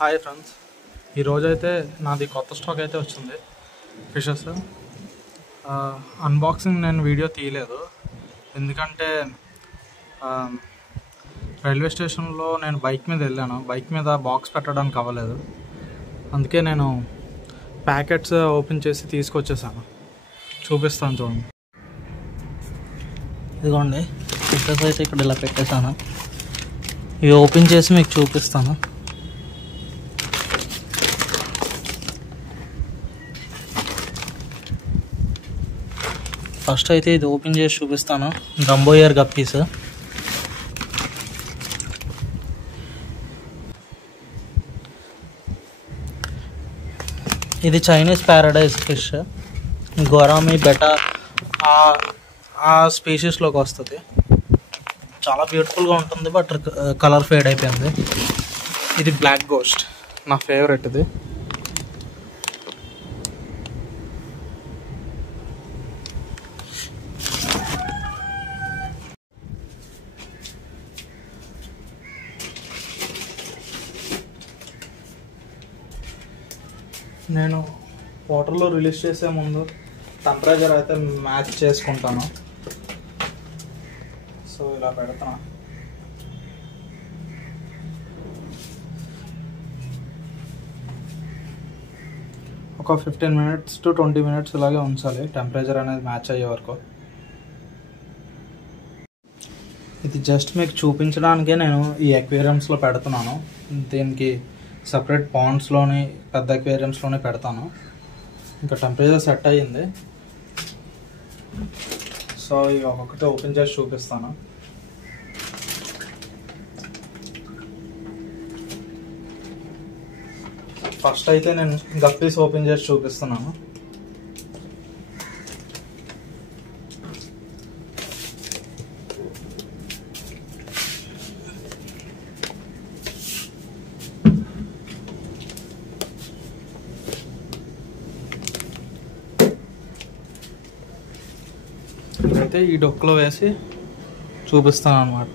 Hi friends, ఈరోజైతే నాది కొత్త స్టాక్ అయితే వచ్చింది ఫిషెస్. అన్బాక్సింగ్ నేను వీడియో తీయలేదు, ఎందుకంటే రైల్వే స్టేషన్లో నేను బైక్ మీద వెళ్ళాను. బైక్ మీద బాక్స్ పెట్టడానికి అవ్వలేదు, అందుకే నేను ప్యాకెట్స్ ఓపెన్ చేసి తీసుకొచ్చేసాను. చూపిస్తాను చూడండి. ఇదిగోండి, ఫిషెస్ అయితే ఇక్కడ ఇలా పెట్టేశాను. ఇవి ఓపెన్ చేసి మీకు చూపిస్తాను. ఫస్ట్ అయితే ఇది ఓపెన్ చేసి చూపిస్తాను. డంబోయర్ గప్పీస్. ఇది చైనీస్ ప్యారడైజ్ ఫిష్, గొరామి బెటా ఆ స్పీషీస్లోకి వస్తుంది. చాలా బ్యూటిఫుల్గా ఉంటుంది, బట్ కలర్ ఫేడ్ అయిపోయింది. ఇది బ్లాక్ గోస్ట్, నా ఫేవరెట్. ఇది నేను వాటర్లో రిలీజ్ చేసే ముందు టెంపరేచర్ అయితే మ్యాచ్ చేసుకుంటాను. సో ఇలా పెడతాను. ఒక 15 minutes to 20 minutes ఇలాగే ఉంచాలి, టెంపరేచర్ అనేది మ్యాచ్ అయ్యే వరకు. ఇది జస్ట్ మీకు చూపించడానికే నేను ఈ అక్వేరియంస్లో పెడుతున్నాను. దీనికి సపరేట్ పాండ్స్లోని పెద్ద అక్వేరియంస్లోనే పెడతాను. ఇంకా టెంపరేచర్ సెట్ అయ్యింది. సో ఇవి ఒక్కొక్కటి ఓపెన్ చేసి చూపిస్తాను. ఫస్ట్ అయితే నేను గప్పీస్ ఓపెన్ చేసి చూపిస్తున్నాను. అయితే ఈ డొక్కలో వేసి చూపిస్తాను అన్నమాట.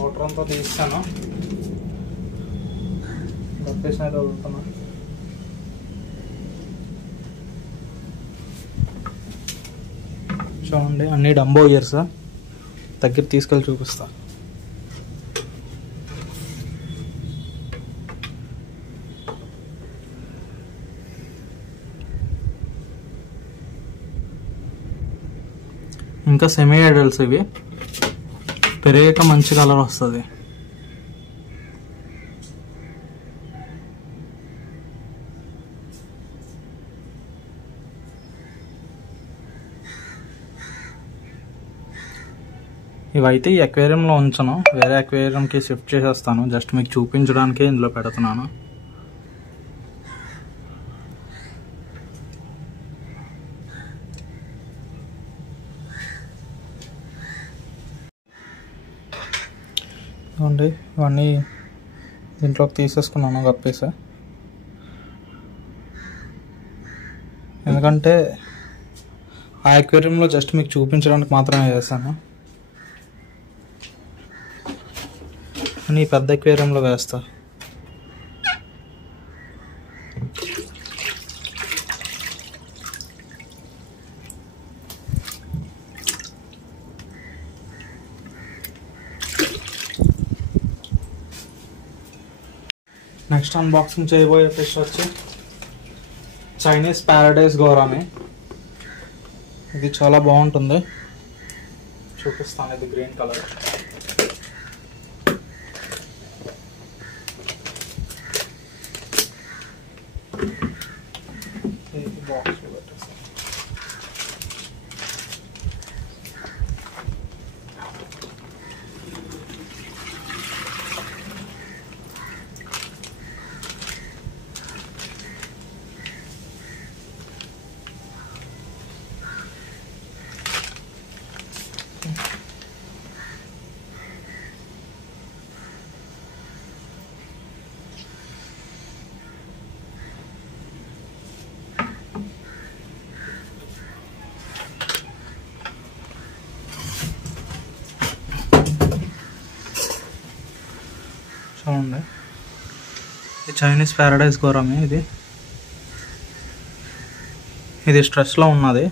వాటర్ అంతా తీస్తాను, గప్పేసి అయితే వదులుతున్నా. చూడండి, అన్ని డంబో ఇయర్స్. దగ్గర తీసుకెళ్ళి చూపిస్తా. ఇంకా సెమీ అడల్ట్స్ ఇవి, పెరిగాక మంచి కలర్ వస్తుంది. ఇవైతే ఈ అక్వేరియంలో ఉంచను, వేరే అక్వేరియంకి షిఫ్ట్ చేసేస్తాను. జస్ట్ మీకు చూపించడానికే ఇందులో పెడుతున్నాను. ఇవ్వండి, ఇవన్నీ దీంట్లోకి తీసేసుకున్నాను గప్పేసి. ఎందుకంటే ఆ అక్వేరియంలో జస్ట్ మీకు చూపించడానికి మాత్రమే చేస్తాను. అని పెద్ద అక్వేరియంలో వేస్తా. నెక్స్ట్ అన్బాక్సింగ్ చేయబోయే ఫిష్ వచ్చి చైనీస్ ప్యారడైజ్ గోరామి. ఇది చాలా బాగుంటుంది, చూపిస్తాను. ఇది గ్రీన్ కలర్. బాక్స్ పెట్టేస్తాను. చూడండి, ఇది చైనీస్ ప్యారడైజ్ గోరామి. ఇది స్ట్రెస్లో ఉన్నది,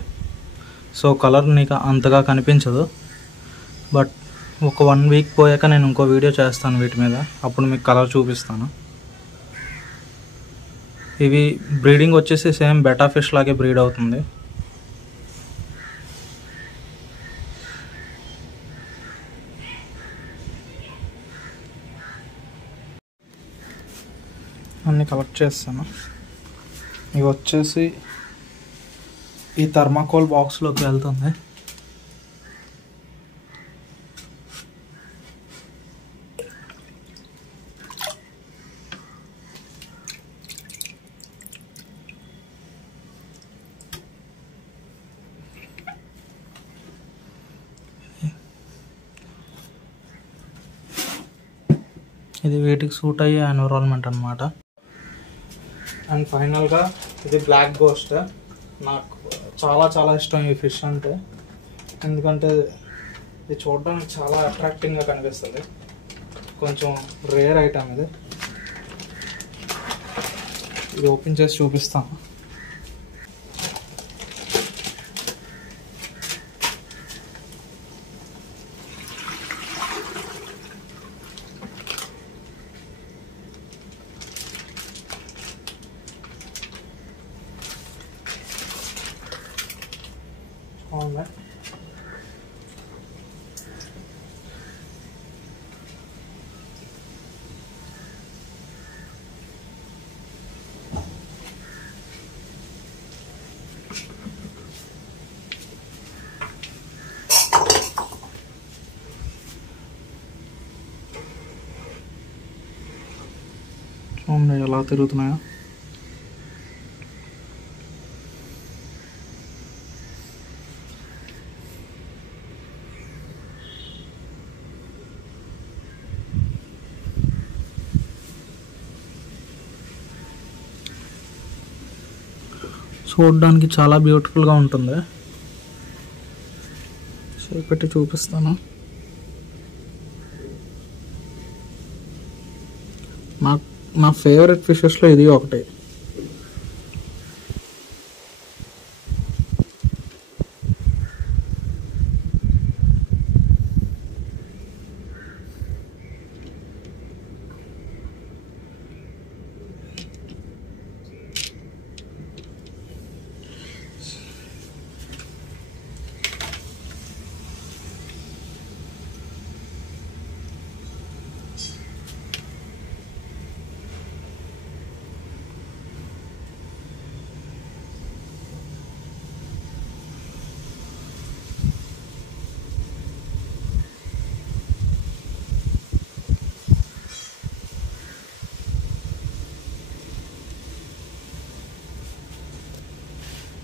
సో కలర్ నీకు అంతగా కనిపించదు. బట్ ఒక 1 వీక్ పోయాక నేను ఇంకో వీడియో చేస్తాను వీటి మీద, అప్పుడు మీకు కలర్ చూపిస్తాను. ఇవి బ్రీడింగ్ వచ్చేసి సేమ్ బెటా ఫిష్ లాగే బ్రీడ్ అవుతుంది. అన్నీ కలెక్ట్ చేస్తాను. ఇవి వచ్చేసి ఈ థర్మాకోల్ బాక్స్లోకి వెళ్తుంది. ఇది వీటికి సూట్ అయ్యే ఎన్విరాన్మెంట్ అన్నమాట. అండ్ ఫైనల్గా ఇది బ్లాక్ గోస్ట్. నాకు చాలా చాలా ఇష్టం ఈ ఫిష్ అంటే, ఎందుకంటే ఇది చూడడానికి చాలా అట్రాక్టింగ్గా కనిపిస్తుంది. కొంచెం రేర్ ఐటమ్ ఇది. ఇది ఓపెన్ చేసి చూపిస్తాను. అవునా, చూడండి ఎలా తిరుగుతున్నాయో. చూడడానికి చాలా బ్యూటిఫుల్గా ఉంటుంది. సో పెట్టి చూపిస్తాను. నా ఫేవరెట్ ఫిషెస్లో ఇది ఒకటి.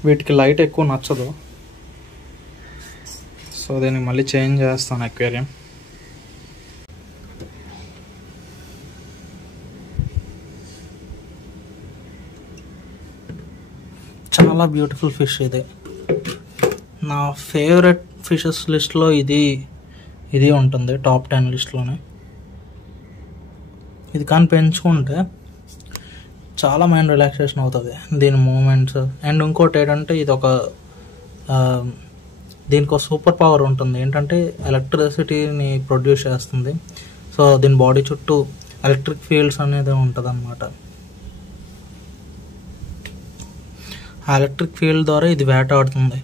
వీటికి లైట్ ఎక్కువ నచ్చదు, సో దీన్ని మళ్ళీ చేంజ్ చేస్తాను అక్వేరియం. చాలా బ్యూటిఫుల్ ఫిష్ ఇది. నా ఫేవరెట్ ఫిషెస్ లిస్ట్లో ఇది ఉంటుంది, టాప్ 10 లిస్ట్లోనే. ఇది కానీ పెంచుకుంటే చాలా మైండ్ రిలాక్సేషన్ అవుతుంది, దీని మూమెంట్స్. అండ్ ఇంకోటి ఏంటంటే ఇది ఒక దీనికి ఒక సూపర్ పవర్ ఉంటుంది, ఏంటంటే ఎలక్ట్రిసిటీని ప్రొడ్యూస్ చేస్తుంది. సో దీని బాడీ చుట్టూ ఎలక్ట్రిక్ ఫీల్డ్స్ అనేది ఉంటుంది అన్నమాట. ఆ ఎలక్ట్రిక్ ఫీల్డ్ ద్వారా ఇది వేటాడుతుంది.